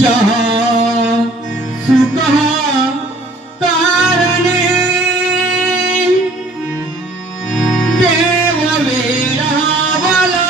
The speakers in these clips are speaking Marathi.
जहा सुखा कारणे देव वेळावला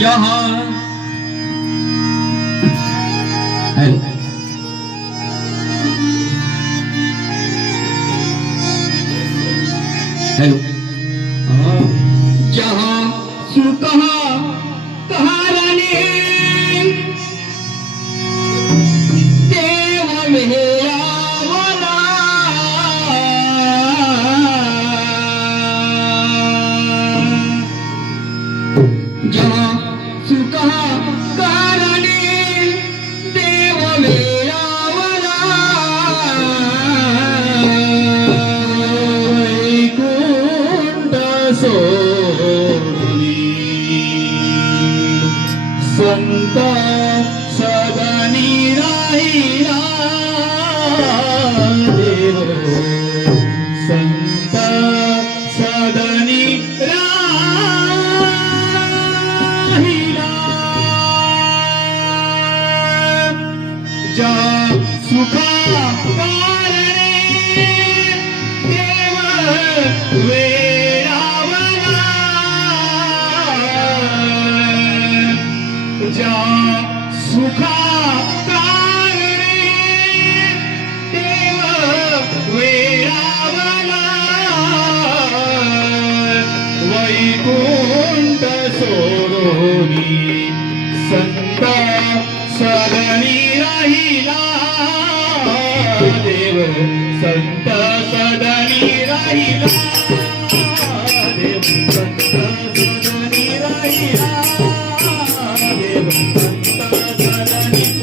जहा मदनी राहिला। ज्या सुखा कारणे देव वेळावला होई संत सदनी राहिला। देव संत सदनी राहिला। देव संत सदनी राहिला। देव संत सदनी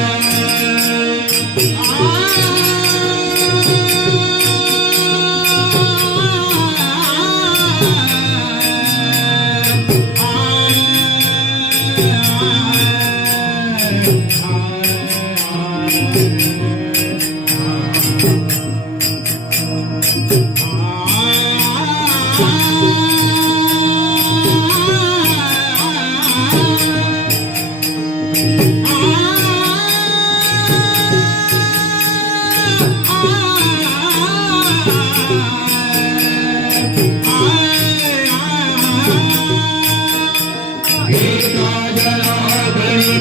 Thank you.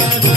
Yeah.